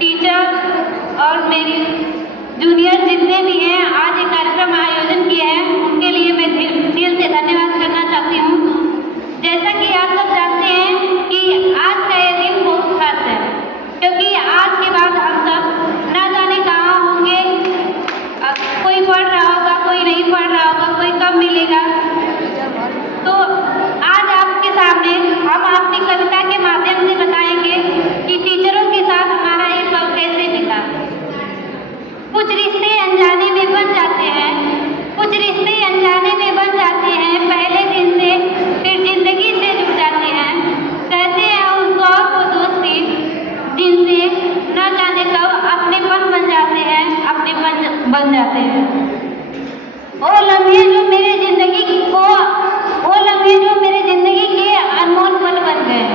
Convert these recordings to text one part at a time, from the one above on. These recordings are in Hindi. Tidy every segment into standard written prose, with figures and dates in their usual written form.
टीचर और मेरी जूनियर जितने भी हैं आज ये कार्यक्रम आयोजन किए हैं, उनके लिए मैं दिल से धन्यवाद करना चाहती हूँ। जैसा कि आप सब जानते हैं कि आज का ये दिन बहुत खास है, क्योंकि आज के बाद हम सब ना जाने कहाँ होंगे। कोई पढ़ रहा होगा, कोई नहीं पढ़ रहा होगा, कोई कब मिलेगा। तो आज आपके सामने हम अपनी कविता के माध्यम से बताएंगे कि टीचरों के साथ हमारा ये पल कैसे बीता। कुछ रिश्ते अनजाने में बन जाते हैं, कुछ रिश्ते अनजाने में बन जाते हैं, पहले दिन से फिर जिंदगी से जुड़ जाते हैं। कहते हैं उस दौर को दोस्ती जिनसे न जाने कब अपनेपन बन जाते हैं, अपनेपन बन जाते हैं। वो लम्हे जो मेरे जिंदगी को, वो लम्हे जो मेरे जिंदगी के अनमोल पल बन गए,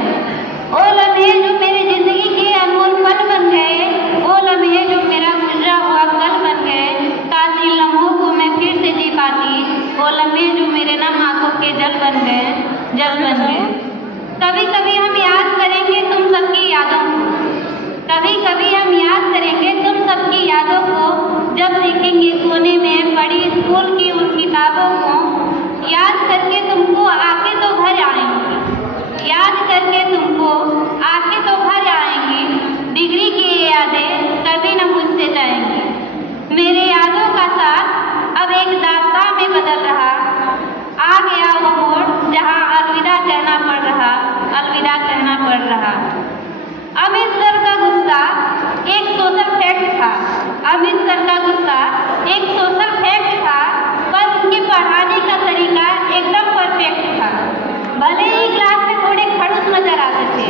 वो लम्हे जो मेरे जिंदगी के अनमोल पल बन गए, वो लम्हे जो मेरा गुजरा हुआ कल बन गए। काश इन लम्हों को मैं फिर से जी पाती, वो लम्हे जो मेरे नम आंखों के जल बन गए, जल बन गए। कभी कभी हम याद करेंगे तुम सबकी यादों को, कभी कभी हम याद करेंगे तुम सबकी यादों को, जब देखेंगे कोने में पड़ी स्कूल की उन किताबों को। याद करके तुमको आके तो घर आएंगी, याद करके तुमको आके तो घर आएंगी। डिग्री की ये यादें कभी न मुझसे जाएंगी। मेरे यादों का साथ अब एक दास्तां में बदल रहा, आ गया वो मोड़ जहाँ अलविदा कहना पड़ रहा, अलविदा कहना पड़ रहा। अमित सर का गुस्सा एक सोशल फैक्ट था, अमित सर का गुस्सा एक सोशल फैक्ट था, पर उनके पढ़ाने का तरीका एकदम परफेक्ट था। भले ही क्लास में थोड़े खड़ूस नजर आते थे,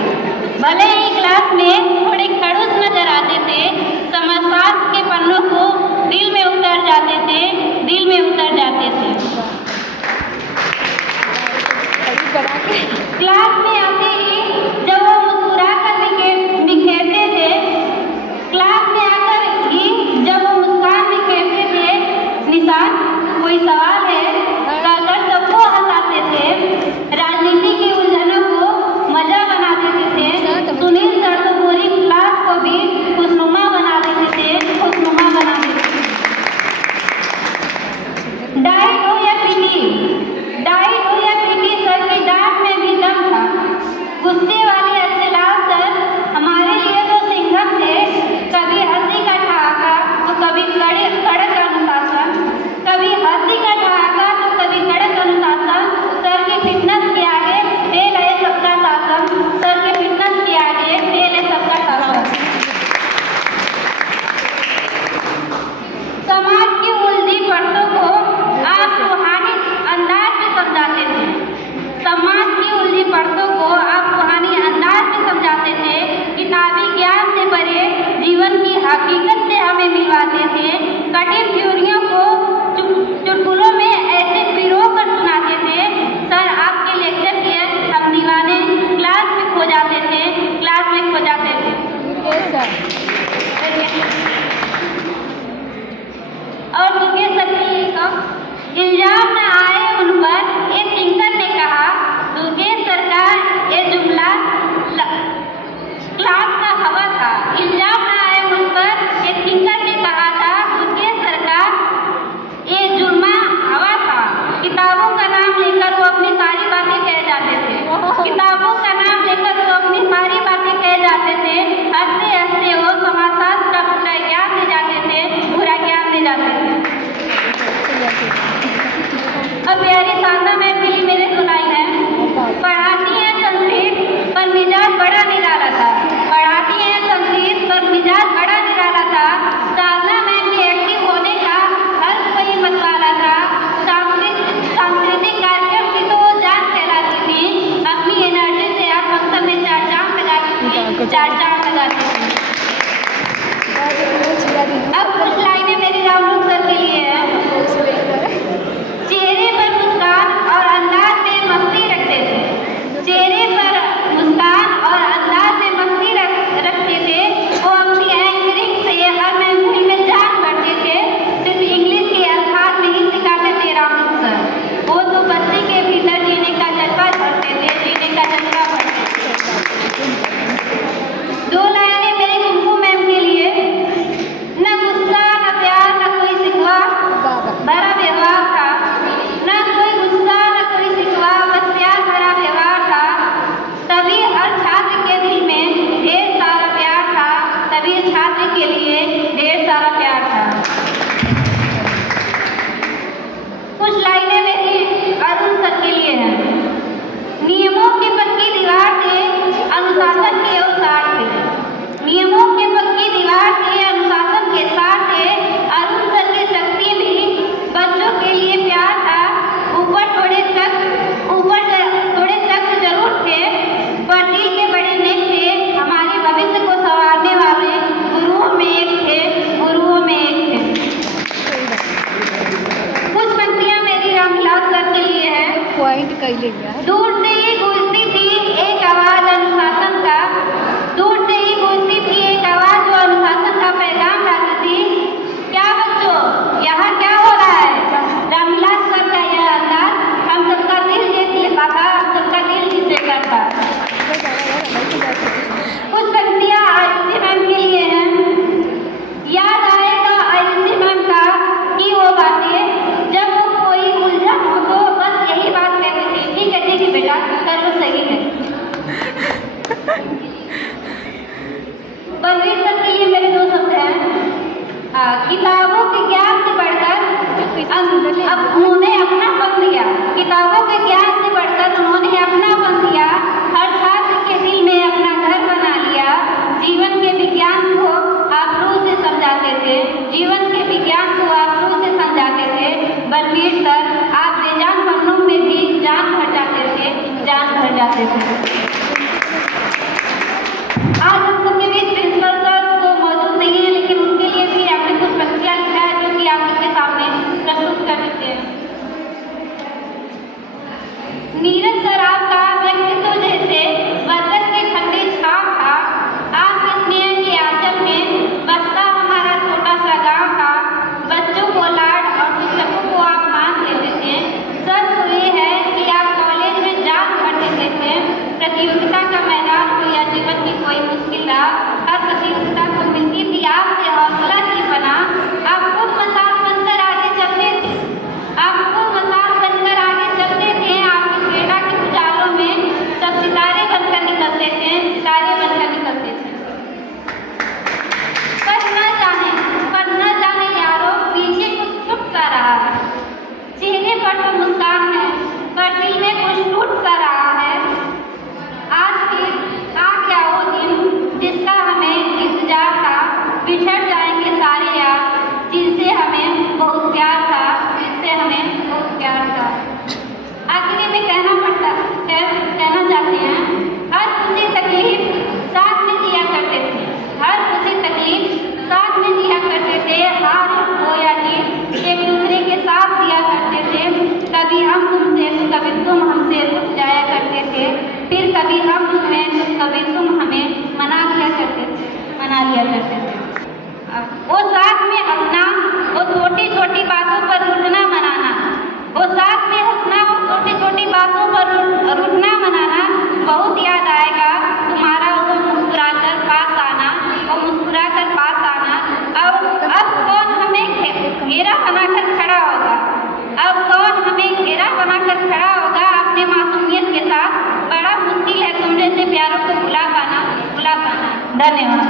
भले ही क्लास में थोड़े खड़ूस नजर आते थे, समाजशास्त्र के पन्नों को दिल में उतर जाते थे, दिल में उतर जाते थे। क्लास में आते ही जब वो मुस्कुराकर बिखेरते थे, क्लास में आकर ही जब वो मुस्कान बिखेरते थे, निशान कोई सवाल है कहकर सबको हंसाते थे, राजनीति की उलझनों को मजा बना देते थे। सुनील सर तो पूरी क्लास को भी खुशनुमा बना देते थे, खुशनुमा बना देते थे। डाइट हो या पीटी, डाइट हो या पीटी, सर की डांट में भी दम था। गुस्से वाले अच्छे लाल सर हमारे लिए तो सिंघम थे, कभी हंसी का ठहाका तो कभी कड़क अनुशासन, कभी हंसी का ठहाका तो कभी कड़क अनुशासन। सर की फिटनेस के आगे फेल है सबका शासन, सर के फिटनेस के आगे फेल है सबका शासन। समाज की उलझी पड़तों को आप रूहानी अंदाज में समझाते थे, समाज की उलझी पड़तों को आप रूहानी अंदाज में समझाते थे। किताबी ज्ञान से परे जीवन की हकीकत से हमें मिलवाते थे। कठिन थ्योरियों को चुटकुलों में ऐसे पिरो कर सुनाते थे, सर आपके लेक्चर के हम दीवाने क्लास में खो जाते थे, क्लास में खो जाते थे। और दुर्गेश सर की इल्जाम न आए उन पर, एक टिंकर ने कहा। दुर्गेश सर का ये जुमला क्लास का हवा था, इल्जाम न आए उन पर, एक टिंकर ने कहा था। दुर्गेश सर का ये जुम्मा हवा था। किताबों का नाम लेकर वो अपनी सारी बातें कह जाते थे, किताबों का नाम लेकर वो अपनी सारी बातें कह जाते थे। हंसते हंसते वो समाजशास्त्र का बलवीर सर के लिए मेरे 2 शब्द हैं। किताबों के ज्ञान से बढ़कर अब उन्होंने अपनापन दिया। किताबों के ज्ञान से बढ़कर उन्होंने अपनापन दिया। हर छात्र के दिल में अपना घर बना लिया। जीवन के विज्ञान को आप रूह से समझाते थे। जीवन के विज्ञान को आप रूह से समझाते थे। बलवीर सर, आप बेजान पन्नों में भी जान भर जाते थे, जान भर जाते थे। आज हम सबके बीच प्रिंसिपल सर तो मौजूद नहीं है, लेकिन उनके लिए भी आपने कुछ प्रक्रिया लिखा है जो कि आप सबके सामने प्रस्तुत कर देते हैं। नीरज सर, आपका व्यक्तित्व जैसे बरगद के खंडे छाप था। आपके स्नेह के आंचल में बसता हमारा छोटा सा गाँव था। बच्चों को लाड और शिक्षकों को आप मान देते थे। सच तो ये है कि आप कॉलेज में जान भर देते थे। प्रतियोगिता का मैदान हो या जीवन की कोई मुश्किल राह, हर प्रतियोगिता को मिलती थी आपसे हौसला की बना। आप खुद मसाल बनकर आगे चलते थे। आप खुद मसाल बनकर आगे चलते थे। आपकी प्रेरणा के उजालों में सब सितारे बनकर निकलते थे, सितारे बनकर निकलते थे। पर न जाने यारों, पीछे कुछ छुप सा रहा है। चेहरे पर तो मुस्कान है, पर दिल में कुछ टूट सा रहा है। आज फिर आ गया वो दिन जिसका हमें इंतजार था। बिछड़ जाएंगे सारे यार जिनसे हमें बहुत प्यार था, जिनसे हमें बहुत प्यार था। आखिर में कहना चाहते हैं, हर खुशी तकलीफ साथ में जिया करते थे। हर खुशी तकलीफ साथ में जिया करते थे। हार हो या जीत एक दूसरे के साथ दिया करते थे। कभी हम तुमसे तो कभी तुम हमसे रुठ जाया करते थे। फिर कभी हम तुम्हें तो कभी तुम हमें मना लिया करते थे। वो साथ में हंसना, वो छोटी छोटी बातों पर रुठना मनाना। वो साथ में हंसना, वो छोटी छोटी बातों पर रुठना मनाना। बहुत याद आएगा तुम्हारा वो मुस्कुरा कर पास आना, वो मुस्कुरा कर पास आना। अब कौन हमें घेरा बनाकर खड़ा होगा? अब कौन हमें घेरा बनाकर खड़ा होगा अपने मासूमियत के साथ? बड़ा मुश्किल है तुम जैसे प्यारों को भुला पाना। धन्यवाद।